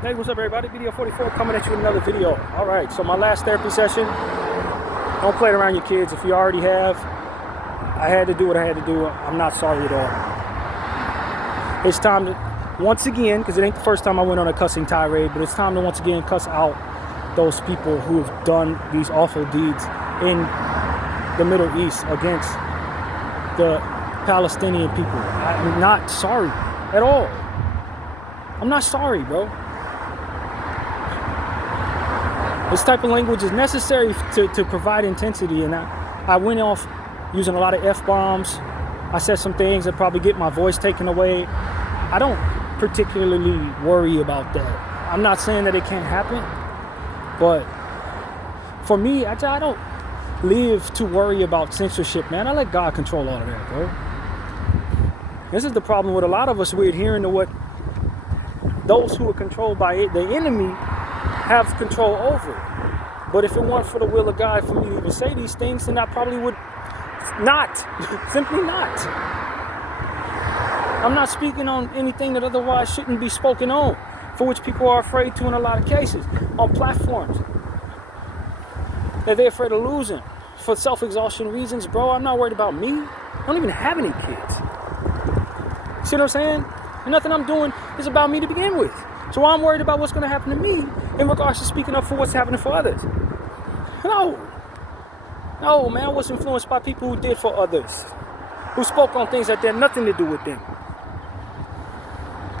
Hey, what's up everybody? Video 44 coming at you with another video. Alright, so my last therapy session. Don't play it around your kids. If you already have, I had to do what I had to do. I'm not sorry at all. It's time to, once again, because it ain't the first time I went on a cussing tirade, but it's time to once again cuss out those people who have done these awful deeds in the Middle East against the Palestinian people. I'm not sorry at all. I'm not sorry, bro. This type of language is necessary to provide intensity, and I went off using a lot of F-bombs. I said some things that probably get my voice taken away. I don't particularly worry about that. I'm not saying that it can't happen, but for me, I don't live to worry about censorship, man. I let God control all of that, bro. This is the problem with a lot of us. We're adhering to what those who are controlled by it, the enemy, have control over. But if it weren't for the will of God for me to even say these things, then I probably would not. Simply not. I'm not speaking on anything that otherwise shouldn't be spoken on, for which people are afraid to in a lot of cases, on platforms that they're afraid of losing for self-exhaustion reasons. Bro, I'm not worried about me. I don't even have any kids. See what I'm saying? And nothing I'm doing is about me to begin with. So I'm worried about what's going to happen to me in regards to speaking up for what's happening for others. No, man, I was influenced by people who did for others, who spoke on things that had nothing to do with them.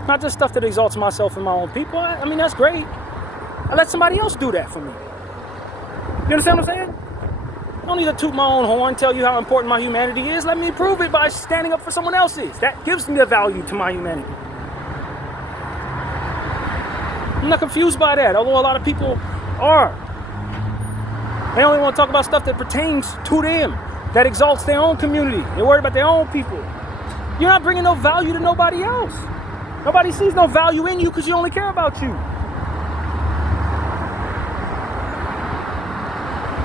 Not just stuff that exalts myself and my own people. I mean, that's great. I let somebody else do that for me. You understand what I'm saying? I don't need to toot my own horn, tell you how important my humanity is. Let me prove it by standing up for someone else's. That gives me the value to my humanity. I'm not confused by that, although a lot of people are. They only want to talk about stuff that pertains to them, that exalts their own community. They're worried about their own people. You're not bringing no value to nobody else. Nobody sees no value in you because you only care about you.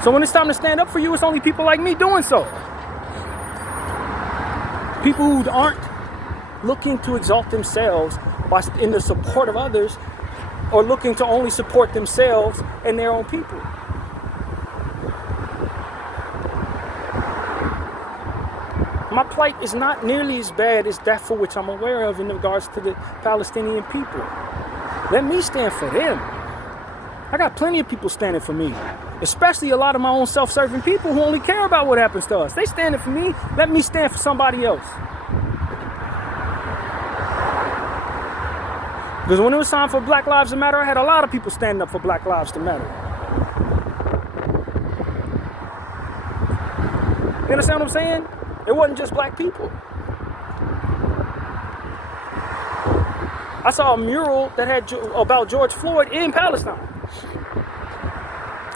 So when it's time to stand up for you, it's only people like me doing so. People who aren't looking to exalt themselves in the support of others, or looking to only support themselves and their own people. My plight is not nearly as bad as that for which I'm aware of in regards to the Palestinian people. Let me stand for them. I got plenty of people standing for me, especially a lot of my own self-serving people who only care about what happens to us. They standing for me. Let me stand for somebody else. Because when it was time for Black Lives to Matter, I had a lot of people standing up for Black Lives to Matter. You understand what I'm saying? It wasn't just black people. I saw a mural that had about George Floyd in Palestine.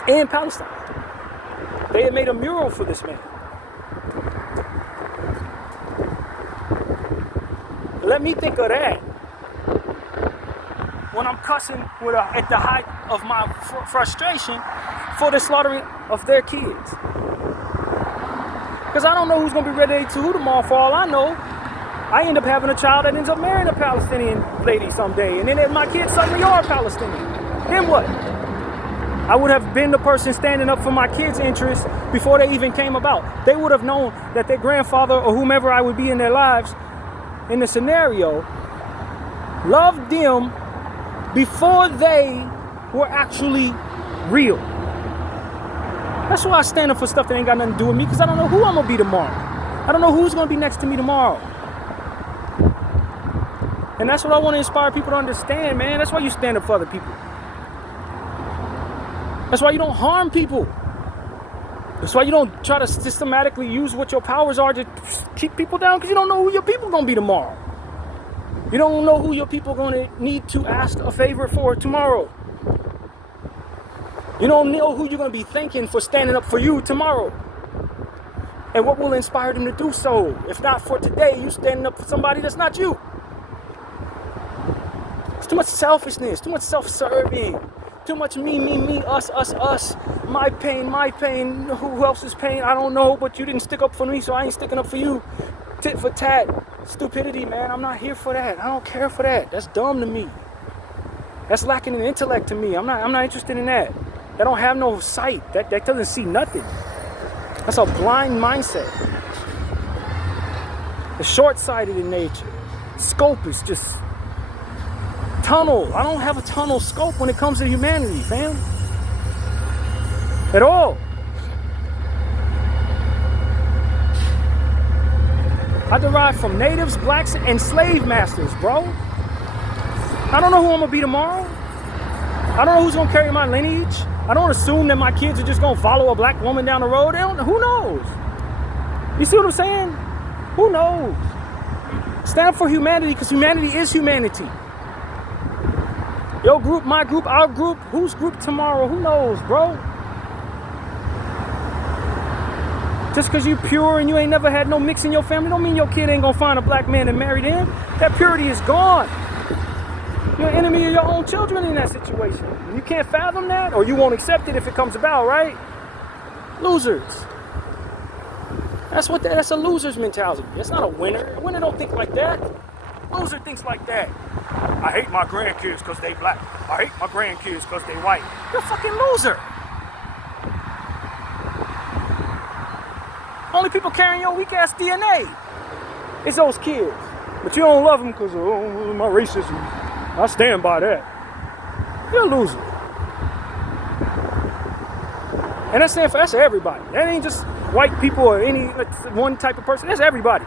In Palestine. They had made a mural for this man. Let me think of that when I'm cussing at the height of my frustration for the slaughtering of their kids. Because I don't know who's going to be ready to who tomorrow. For all I know, I end up having a child that ends up marrying a Palestinian lady someday. And then my kids suddenly are Palestinian. Then what? I would have been the person standing up for my kids' interests before they even came about. They would have known that their grandfather or whomever I would be in their lives in the scenario loved them before they were actually real. That's why I stand up for stuff that ain't got nothing to do with me, because I don't know who I'm going to be tomorrow. I don't know who's going to be next to me tomorrow. And that's what I want to inspire people to understand, man. That's why you stand up for other people. That's why you don't harm people. That's why you don't try to systematically use what your powers are to keep people down, because you don't know who your people are going to be tomorrow. You don't know who your people are going to need to ask a favor for tomorrow. You don't know who you're going to be thanking for standing up for you tomorrow. And what will inspire them to do so? If not for today, you standing up for somebody that's not you. It's too much selfishness, too much self-serving, too much me, us, my pain, who else's pain, I don't know, but you didn't stick up for me, so I ain't sticking up for you. Tit for tat, stupidity, man. I'm not here for that. I don't care for that. That's dumb to me. That's lacking in intellect to me. I'm not interested in that. They don't have no sight. That doesn't see nothing. That's a blind mindset. It's short-sighted in nature. Scope is just tunnel. I don't have a tunnel scope when it comes to humanity, fam. At all. I derive from natives, blacks, and slave masters, bro. I don't know who I'm gonna be tomorrow. I don't know who's gonna carry my lineage. I don't assume that my kids are just gonna follow a black woman down the road. Who knows? You see what I'm saying? Who knows? Stand up for humanity, because humanity is humanity. Your group, my group, our group, whose group tomorrow? Who knows, bro? Just because you pure and you ain't never had no mix in your family don't mean your kid ain't gonna find a black man and marry them. That purity is gone. You're an enemy of your own children in that situation. You can't fathom that, or you won't accept it if it comes about, right? Losers. That's a loser's mentality. It's not a winner. A winner don't think like that. Loser thinks like that. I hate my grandkids because they black. I hate my grandkids because they white. You're a fucking loser. Only people carrying your weak ass DNA is those kids. But you don't love them because of my racism. I stand by that. You're a loser. And that's everybody. That ain't just white people or any one type of person. That's everybody.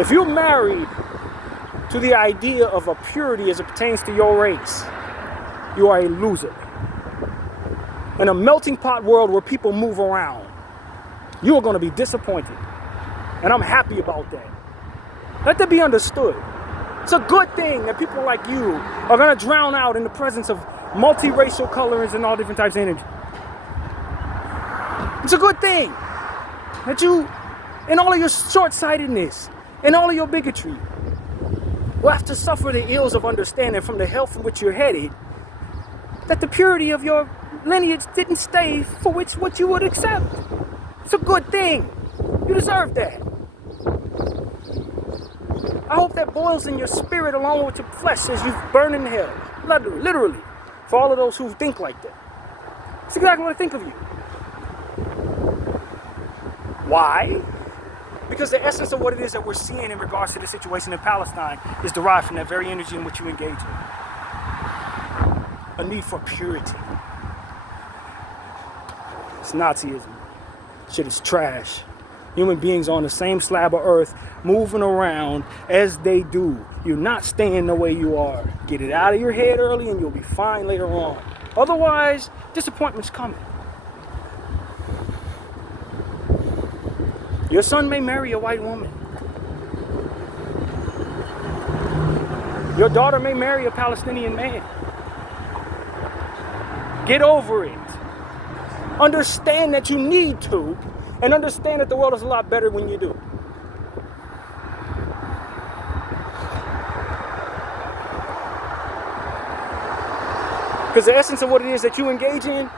If you're married to the idea of a purity as it pertains to your race, you are a loser. In a melting pot world where people move around, you are going to be disappointed. And I'm happy about that. Let that be understood. It's a good thing that people like you are going to drown out in the presence of multiracial colors and all different types of energy. It's a good thing that you, in all of your short-sightedness, in all of your bigotry, will have to suffer the ills of understanding from the hell from which you're headed, that the purity of your lineage didn't stay for what you would accept. It's a good thing. You deserve that. I hope that boils in your spirit along with your flesh as you burn in hell. Literally. For all of those who think like that. It's exactly what I think of you. Why? Because the essence of what it is that we're seeing in regards to the situation in Palestine is derived from that very energy in which you engage in. A need for purity. It's Nazism. Shit is trash. Human beings on the same slab of earth moving around as they do. You're not staying the way you are. Get it out of your head early and you'll be fine later on. Otherwise, disappointment's coming. Your son may marry a white woman. Your daughter may marry a Palestinian man. Get over it. Understand that you need to, and understand that the world is a lot better when you do. Because the essence of what it is that you engage in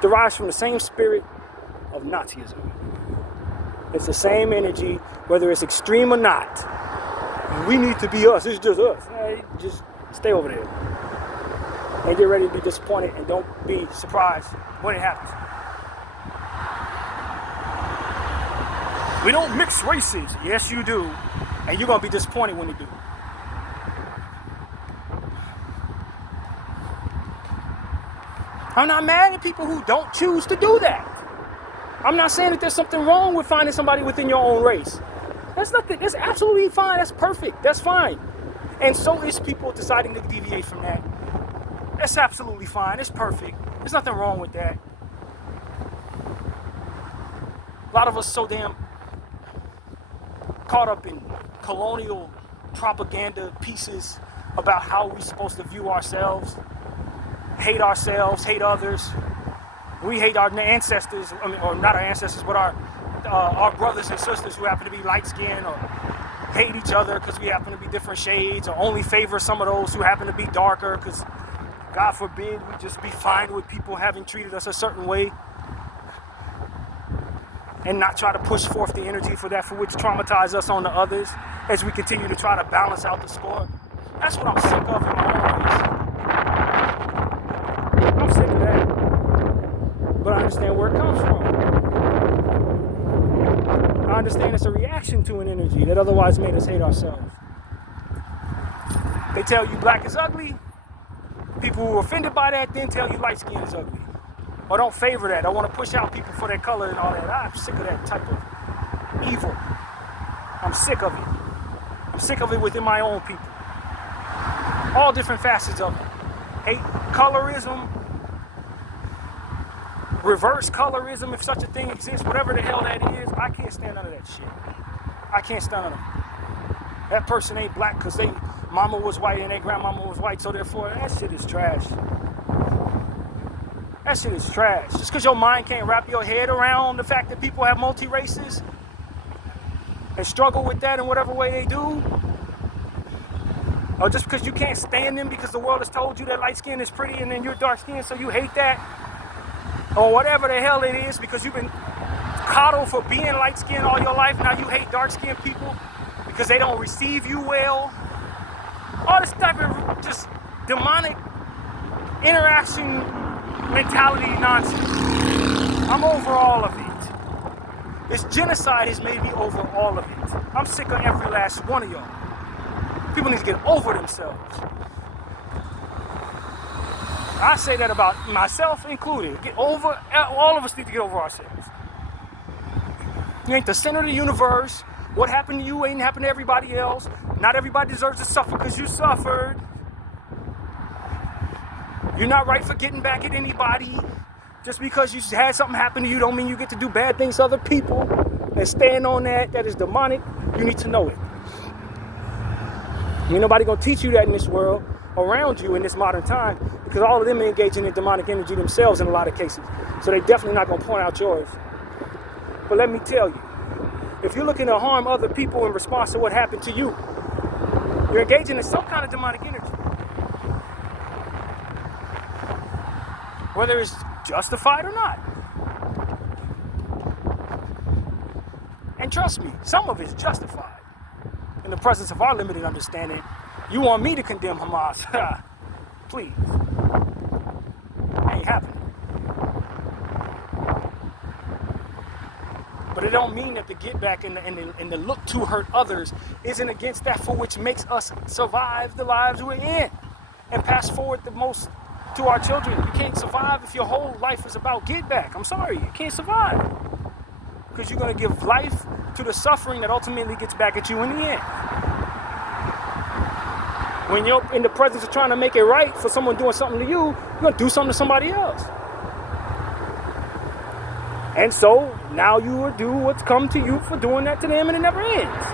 derives from the same spirit of Nazism. It's the same energy, whether it's extreme or not. We need to be us. It's just us. Hey, just stay over there. And get ready to be disappointed, and don't be surprised when it happens. We don't mix races. Yes, you do. And you're going to be disappointed when you do. I'm not mad at people who don't choose to do that. I'm not saying that there's something wrong with finding somebody within your own race. That's nothing. That's absolutely fine. That's perfect. That's fine. And so is people deciding to deviate from that. That's absolutely fine. It's perfect. There's nothing wrong with that. A lot of us so damn caught up in colonial propaganda pieces about how we're supposed to view ourselves, hate others. We hate our ancestors, or not our ancestors, but our brothers and sisters who happen to be light-skinned, or hate each other because we happen to be different shades, or only favor some of those who happen to be darker because, God forbid, we just be fine with people having treated us a certain way and not try to push forth the energy for that for which traumatize us on the others as we continue to try to balance out the score. That's what I'm sick of in my own race. I'm sick of that. But I understand where it comes from. I understand it's a reaction to an energy that otherwise made us hate ourselves. They tell you black is ugly. People who are offended by that then tell you light skin is ugly. Or don't favor that. I want to push out people for their color and all that. I'm sick of that type of evil. I'm sick of it. I'm sick of it within my own people. All different facets of it. Hate, colorism, reverse colorism, if such a thing exists, whatever the hell that is, I can't stand none of that shit. I can't stand none of it. That person ain't black because they mama was white and their grandmama was white, so therefore that shit is trash. That shit is trash. Just because your mind can't wrap your head around the fact that people have multi-races and struggle with that in whatever way they do, or just because you can't stand them because the world has told you that light skin is pretty and then you're dark skinned so you hate that, or whatever the hell it is because you've been coddled for being light skinned all your life, now you hate dark skinned people because they don't receive you well. All this type of just demonic interaction mentality nonsense. I'm over all of it. This genocide has made me over all of it. I'm sick of every last one of y'all. People need to get over themselves. I say that about myself included. Get over, all of us need to get over ourselves. You ain't the center of the universe. What happened to you ain't happened to everybody else. Not everybody deserves to suffer because you suffered. You're not right for getting back at anybody. Just because you had something happen to you don't mean you get to do bad things to other people and stand on that. That is demonic. You need to know it. Ain't nobody gonna teach you that in this world around you in this modern time because all of them are engaging in demonic energy themselves in a lot of cases. So they definitely not gonna point out yours. But let me tell you, if you're looking to harm other people in response to what happened to you, you're engaging in some kind of demonic energy. Whether it's justified or not. And trust me, some of it's justified. In the presence of our limited understanding, you want me to condemn Hamas? Please. Ain't happening. But it don't mean that the get back and the look to hurt others isn't against that for which makes us survive the lives we're in and pass forward the most to our children. You can't survive if your whole life is about get back. I'm sorry, you can't survive. Because you're going to give life to the suffering that ultimately gets back at you in the end. When you're in the presence of trying to make it right for someone doing something to you, you're going to do something to somebody else. And so now you will do what's come to you for doing that to them, and it never ends.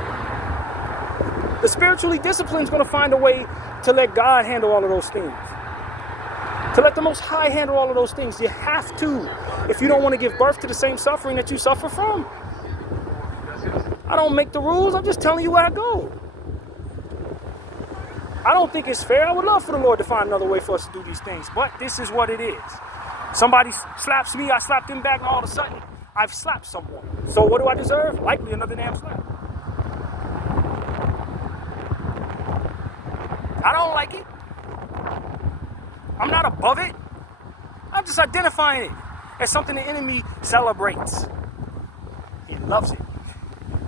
The spiritually disciplined is going to find a way to let God handle all of those things. To let the Most High handle all of those things. You have to, if you don't want to give birth to the same suffering that you suffer from. I don't make the rules, I'm just telling you where I go. I don't think it's fair. I would love for the Lord to find another way for us to do these things, but this is what it is. Somebody slaps me, I slap them back, and all of a sudden, I've slapped someone. So what do I deserve? Likely another damn slap. I don't like it. I'm not above it. I'm just identifying it as something the enemy celebrates. He loves it.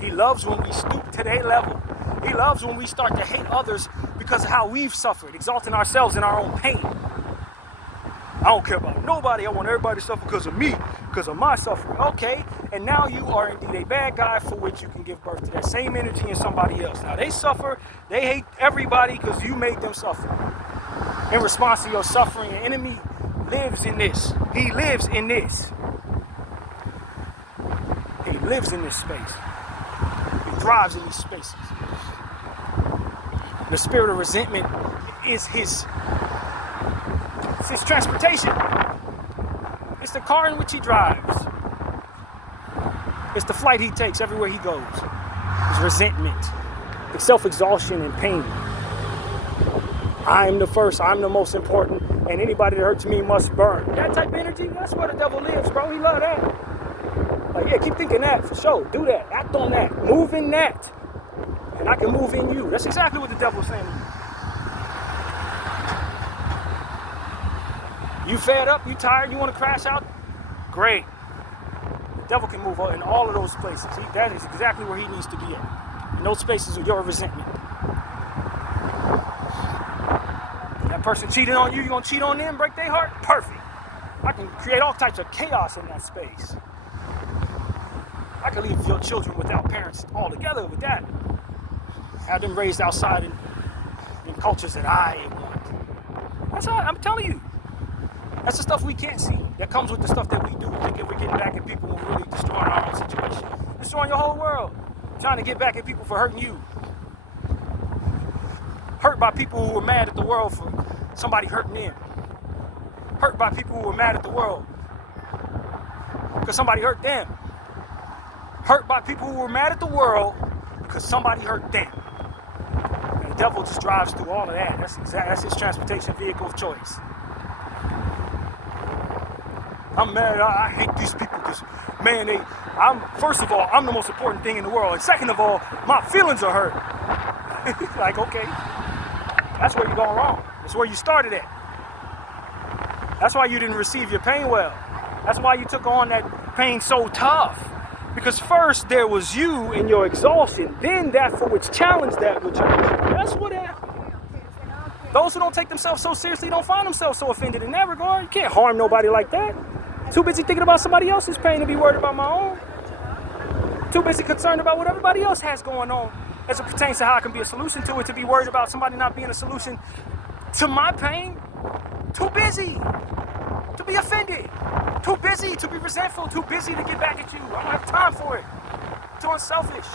He loves when we stoop to their level. He loves when we start to hate others because of how we've suffered, exalting ourselves in our own pain. I don't care about nobody. I want everybody to suffer because of me, because of my suffering. Okay, and now you are indeed a bad guy for which you can give birth to that same energy in somebody else. Now they suffer, they hate everybody because you made them suffer. In response to your suffering, the enemy lives in this. He lives in this. He lives in this space. He thrives in these spaces. The spirit of resentment is his transportation. It's the car in which he drives. It's the flight he takes everywhere he goes. It's resentment. It's self-exhaustion and pain. I'm the first, I'm the most important, and anybody that hurts me must burn. That type of energy, that's where the devil lives, bro. He love that. Like, yeah, keep thinking that, for sure. Do that. Act on that. Move in that. And I can move in you. That's exactly what the devil's saying to you. You fed up, you tired, you want to crash out? Great. The devil can move in all of those places. That is exactly where he needs to be at. In those spaces of your resentment. That person cheated on you, you gonna cheat on them, break their heart? Perfect. I can create all types of chaos in that space. I can leave your children without parents altogether with that. Have them raised outside in cultures that I want. That's all, I'm telling you. That's the stuff we can't see. That comes with the stuff that we do. Thinking we're getting back at people when we're really destroying our own situation. Destroying your whole world. Trying to get back at people for hurting you. Hurt by people who were mad at the world for somebody hurting them. Hurt by people who were mad at the world because somebody hurt them. Hurt by people who were mad at the world because somebody hurt them. And the devil just drives through all of that. That's his transportation vehicle of choice. I'm mad. I hate these people. Man, first of all, I'm the most important thing in the world. And second of all, my feelings are hurt. Like, okay, that's where you're going wrong. That's where you started at. That's why you didn't receive your pain well. That's why you took on that pain so tough. Because first there was you and your exhaustion. Then that for which challenged that which challenged. That's what happened. Those who don't take themselves so seriously don't find themselves so offended in that regard. You can't harm nobody like that. Too busy thinking about somebody else's pain to be worried about my own. Too busy concerned about what everybody else has going on as it pertains to how I can be a solution to it, to be worried about somebody not being a solution to my pain. Too busy to be offended. Too busy to be resentful. Too busy to get back at you. I don't have time for it. Too unselfish.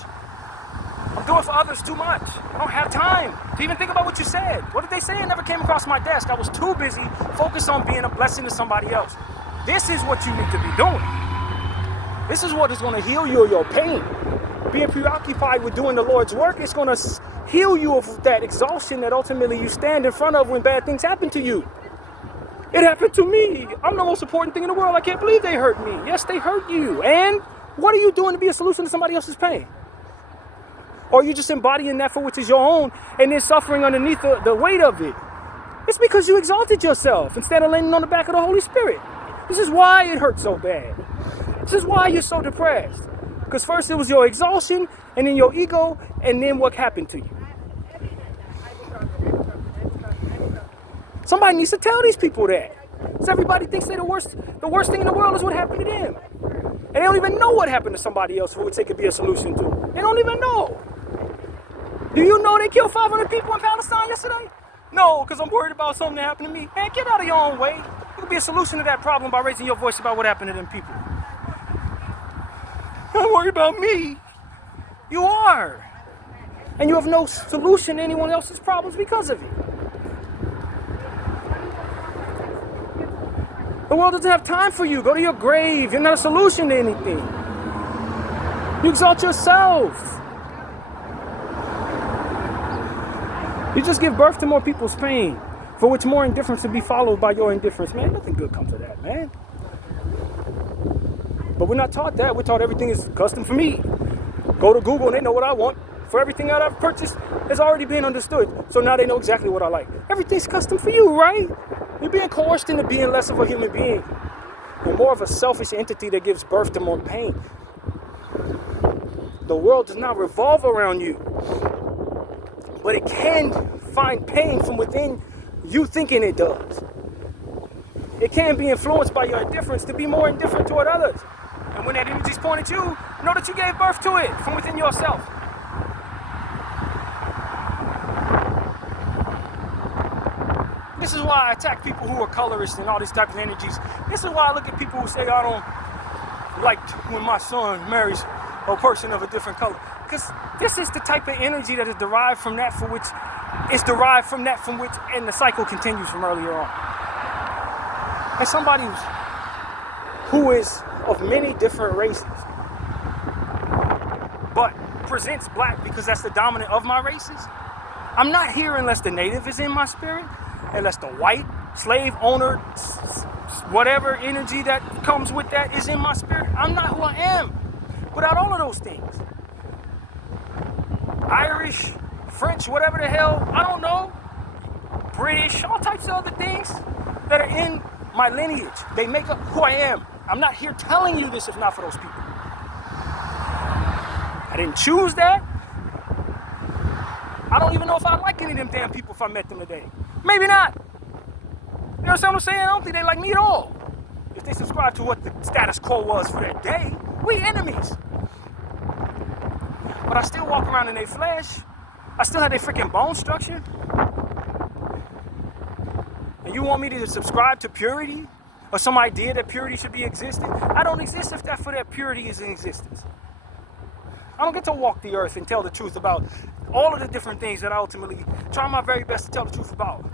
I'm doing for others too much. I don't have time to even think about what you said. What did they say? It never came across my desk. I was too busy focused on being a blessing to somebody else. This is what you need to be doing. This is what is going to heal you of your pain. Being preoccupied with doing the Lord's work is going to heal you of that exhaustion that ultimately you stand in front of when bad things happen to you. It happened to me. I'm the most important thing in the world. I can't believe they hurt me. Yes, they hurt you. And what are you doing to be a solution to somebody else's pain? Or are you just embodying that for which is your own and then suffering underneath the weight of it? It's because you exalted yourself instead of leaning on the back of the Holy Spirit. This is why it hurts so bad. This is why you're so depressed. Because first it was your exhaustion, and then your ego, and then what happened to you. Somebody needs to tell these people that. Because everybody thinks they're the worst thing in the world is what happened to them. And they don't even know what happened to somebody else for which they could be a solution to. They don't even know. Do you know they killed 500 people in Palestine yesterday? No, because I'm worried about something that happened to me. Man, get out of your own way. You can be a solution to that problem by raising your voice about what happened to them people. Don't worry about me. You are. And you have no solution to anyone else's problems because of it. The world doesn't have time for you. Go to your grave. You're not a solution to anything. You exalt yourself. You just give birth to more people's pain, for which more indifference will be followed by your indifference. Man, nothing good comes of that, man. But we're not taught that. We're taught everything is custom for me. Go to Google and they know what I want. For everything that I've purchased has already been understood. So now they know exactly what I like. Everything's custom for you, right? You're being coerced into being less of a human being and more of a selfish entity that gives birth to more pain. The world does not revolve around you. But it can find pain from within you thinking it does. It can be influenced by your indifference to be more indifferent toward others. And when that energy is pointed at you, know that you gave birth to it from within yourself. This is why I attack people who are colorists and all these types of energies. This is why I look at people who say I don't like when my son marries a person of a different color. Because this is the type of energy that is derived from that for which is derived from that from which, and the cycle continues from earlier on. And somebody who is of many different races, but presents black because that's the dominant of my races. I'm not here unless the native is in my spirit, unless the white slave owner, whatever energy that comes with that is in my spirit. I'm not who I am without all of those things. Irish, French, whatever the hell, I don't know. British, all types of other things that are in my lineage. They make up who I am. I'm not here telling you this if not for those people. I didn't choose that. I don't even know if I like any of them damn people if I met them today. Maybe not. You understand what I'm saying? I don't think they like me at all. If they subscribe to what the status quo was for that day, we enemies. But I still walk around in their flesh. I still have their freaking bone structure. And you want me to subscribe to purity? Or some idea that purity should be existent? I don't exist if that for that purity is in existence. I don't get to walk the earth and tell the truth about all of the different things that I ultimately try my very best to tell the truth about.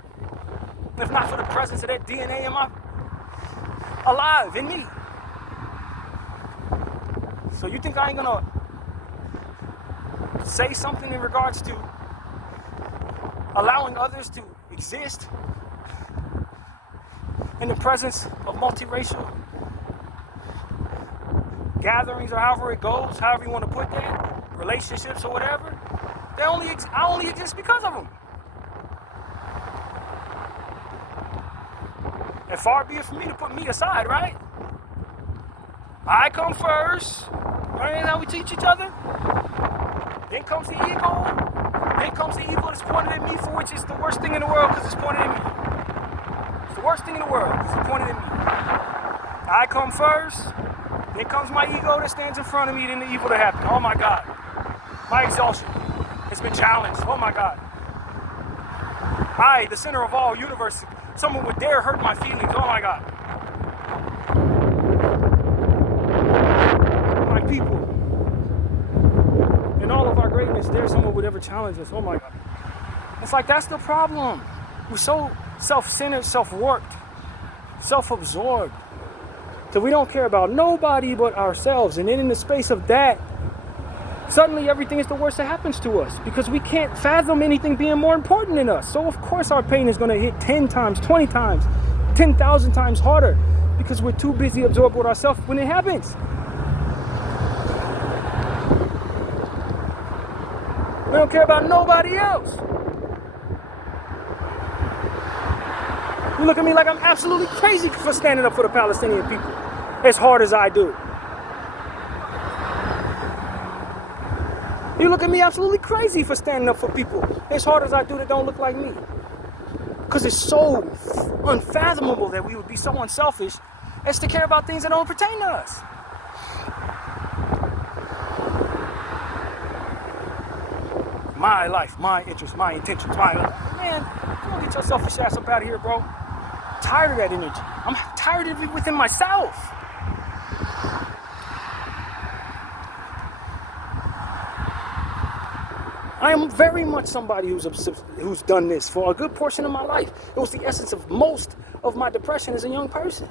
If not for the presence of that DNA alive in me. So you think I ain't gonna say something in regards to allowing others to exist in the presence of multiracial gatherings, or however it goes, however you want to put that, relationships or whatever? I only exist because of them. And far be it from me to put me aside, right? I come first. Right? How we teach each other. Then comes the ego. Then comes the evil that's pointed at me, for which is the worst thing in the world because it's pointed at me. It's the worst thing in the world because it's pointed at me. I come first. Then comes my ego that stands in front of me, then the evil that happened. Oh my God. My exhaustion has been challenged. Oh my God. I, the center of all universe, someone would dare hurt my feelings. Oh my God. My people. In all of our greatness, there someone would ever challenge us. Oh my God. It's like that's the problem. We're so self-centered, self-worked, self-absorbed, that we don't care about nobody but ourselves. And then in the space of that, suddenly everything is the worst that happens to us because we can't fathom anything being more important than us. So of course our pain is going to hit 10 times, 20 times, 10,000 times harder because we're too busy absorbed with ourselves when it happens. We don't care about nobody else. You look at me like I'm absolutely crazy for standing up for the Palestinian people as hard as I do. You look at me absolutely crazy for standing up for people as hard as I do that don't look like me. Because it's so unfathomable that we would be so unselfish as to care about things that don't pertain to us. My life, my interests, my intentions, my life. Man, come on, get your selfish ass up out of here, bro. I'm tired of that energy. I'm tired of it within myself. I am very much somebody who's done this for a good portion of my life. It was the essence of most of my depression as a young person.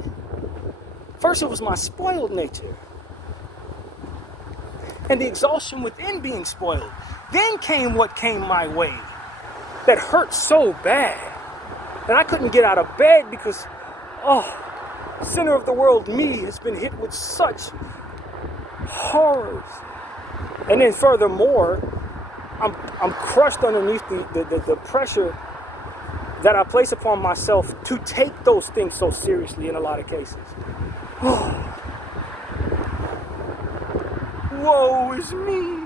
First, it was my spoiled nature and the exhaustion within being spoiled. Then came what came my way that hurt so bad that I couldn't get out of bed because, center of the world me has been hit with such horrors. And then furthermore, I'm crushed underneath the pressure that I place upon myself to take those things so seriously in a lot of cases. Woe is me.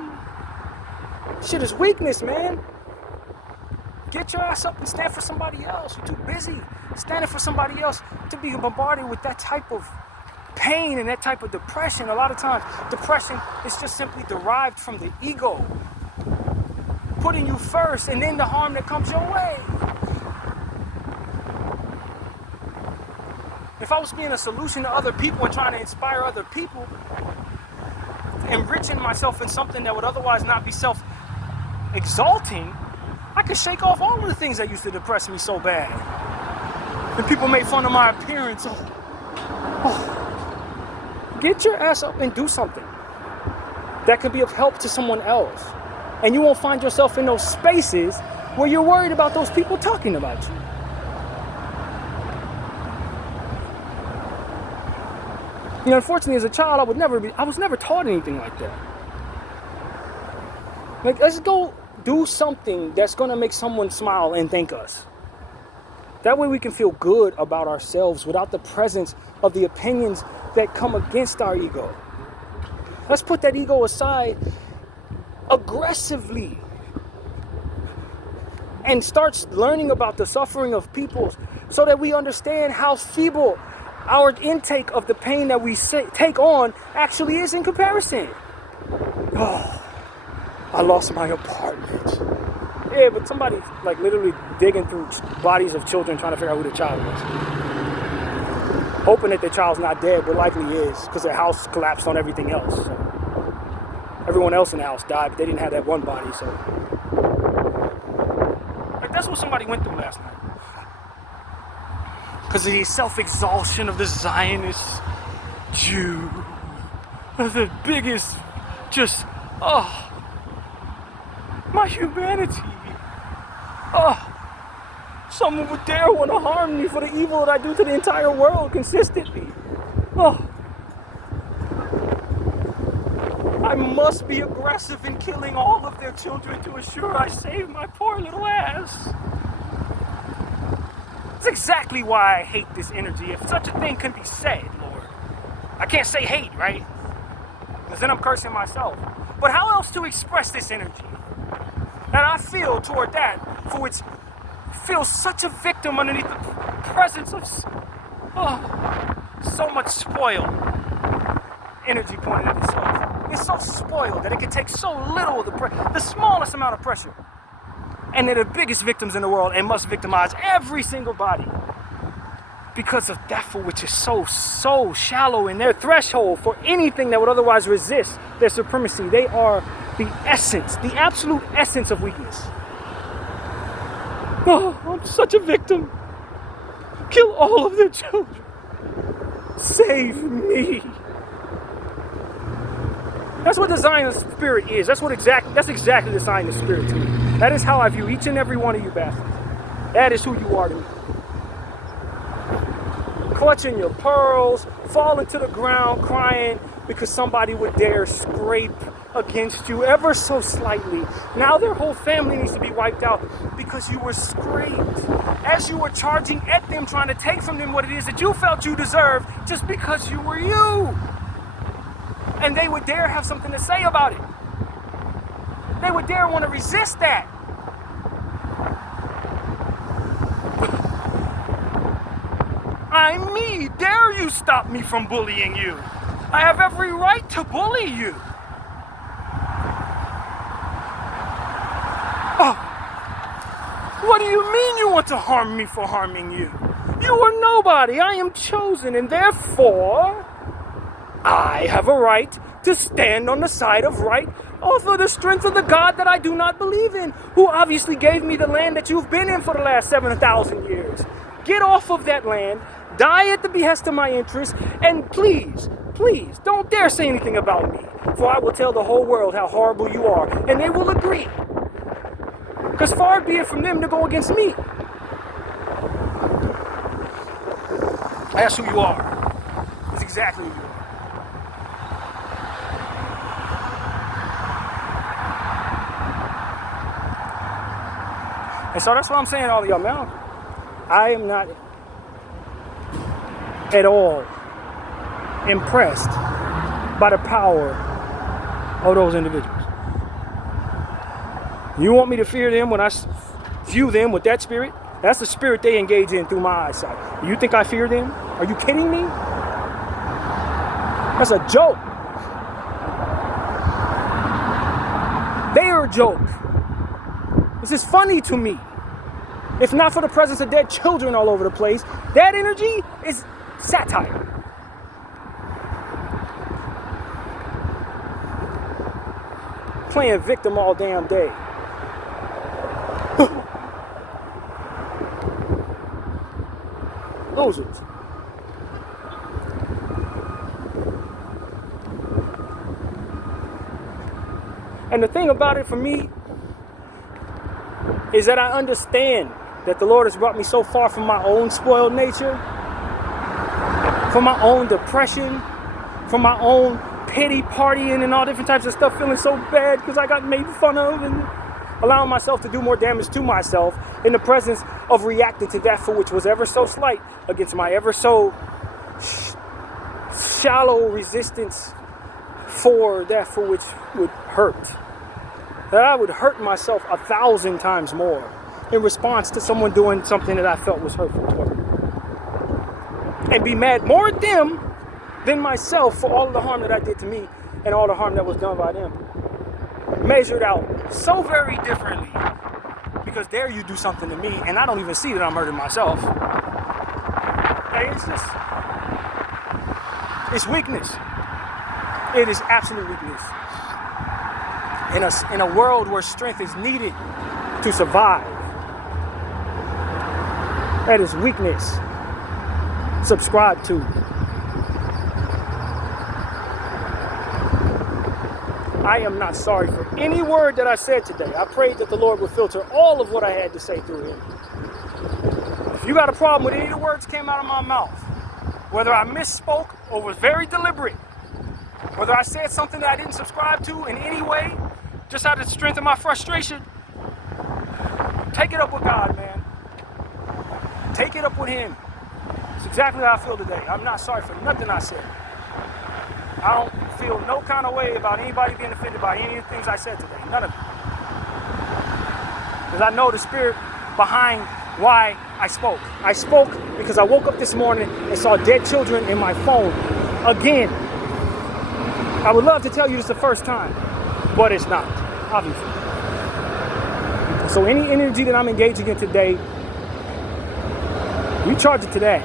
Shit is weakness, man. Get your ass up and stand for somebody else. You're too busy standing for somebody else to be bombarded with that type of pain and that type of depression. A lot of times, depression is just simply derived from the ego putting you first and then the harm that comes your way. If I was being a solution to other people and trying to inspire other people, enriching myself in something that would otherwise not be self-exalting, I could shake off all of the things that used to depress me so bad. And people made fun of my appearance. Get your ass up and do something that could be of help to someone else. And you won't find yourself in those spaces where you're worried about those people talking about you. You know, unfortunately, as a child, I was never taught anything like that. Like, let's go do something that's gonna make someone smile and thank us. That way we can feel good about ourselves without the presence of the opinions that come against our ego. Let's put that ego aside aggressively and start learning about the suffering of people so that we understand how feeble our intake of the pain that we take on actually is in comparison. Oh, I lost my apartment. Yeah, but somebody's like literally digging through bodies of children trying to figure out who the child was. Hoping that the child's not dead, but likely is, because their house collapsed on everything else. So everyone else in the house died, but they didn't have that one body, so. Like, that's what somebody went through last night. Because of the self-exhaustion of the Zionist Jew. The biggest, just, my humanity. Someone would dare want to harm me for the evil that I do to the entire world consistently. I must be aggressive in killing all of their children to assure I save my poor little ass. That's exactly why I hate this energy. If such a thing can be said, Lord. I can't say hate, right? Because then I'm cursing myself. But how else to express this energy that I feel toward that for which feels such a victim underneath the presence of so much spoiled energy pointed at itself. It's so spoiled that it can take so little of the smallest amount of pressure. And they're the biggest victims in the world and must victimize every single body because of that for which is so shallow in their threshold for anything that would otherwise resist their supremacy. They are the essence, the absolute essence of weakness. I'm such a victim. Kill all of their children. Save me. That's what the Zionist spirit is. That's exactly the Zionist spirit to me. That is how I view each and every one of you bastards. That is who you are to me. Clutching your pearls, falling to the ground, crying because somebody would dare scrape against you ever so slightly. Now their whole family needs to be wiped out because you were scraped. As you were charging at them, trying to take from them what it is that you felt you deserved just because you were you. And they would dare have something to say about it. They would dare want to resist that. I'm me. Dare you stop me from bullying you? I have every right to bully you. What do you mean you want to harm me for harming you? You are nobody. I am chosen, and therefore I have a right to stand on the side of right off of the strength of the God that I do not believe in, who obviously gave me the land that you've been in for the last 7,000 years. Get off of that land, die at the behest of my interests, and please, don't dare say anything about me, for I will tell the whole world how horrible you are, and they will agree. Because far be it from them to go against me. That's who you are. That's exactly who you are. And so that's what I'm saying to all of y'all now. I am not at all impressed by the power of those individuals. You want me to fear them when I view them with that spirit? That's the spirit they engage in through my eyesight. You think I fear them? Are you kidding me? That's a joke. They are a joke. This is funny to me. If not for the presence of dead children all over the place, that energy is satire. Playing victim all damn day. Losers. And the thing about it for me is that I understand that the Lord has brought me so far from my own spoiled nature, from my own depression, from my own pity partying and all different types of stuff, feeling so bad because I got made fun of and allowing myself to do more damage to myself in the presence of reacting to that for which was ever so slight against my ever so shallow resistance for that for which would hurt. That I would hurt myself 1,000 times more in response to someone doing something that I felt was hurtful toward me. And be mad more at them than myself for all of the harm that I did to me and all the harm that was done by them. Measured out so very differently, because there you do something to me and I don't even see that I'm hurting myself. Hey, it's weakness. It is absolute weakness. In a world where strength is needed to survive, that is weakness. Subscribe to. I am not sorry for any word that I said today. I prayed that the Lord would filter all of what I had to say through him. If you got a problem with any of the words that came out of my mouth, whether I misspoke or was very deliberate, whether I said something that I didn't subscribe to in any way, just out of the strength of my frustration, take it up with God, man. Take it up with him. It's exactly how I feel today. I'm not sorry for nothing I said. I don't feel no kind of way about anybody being offended by any of the things I said today. None of it. Because I know the spirit behind why I spoke. I spoke because I woke up this morning and saw dead children in my phone again. I would love to tell you it's the first time, but it's not, obviously. So any energy that I'm engaging in today, recharge it today.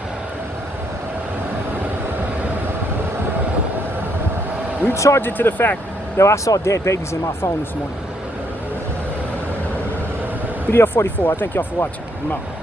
Recharge it to the fact that I saw dead babies in my phone this morning. Video 44. I thank y'all for watching. I'm out.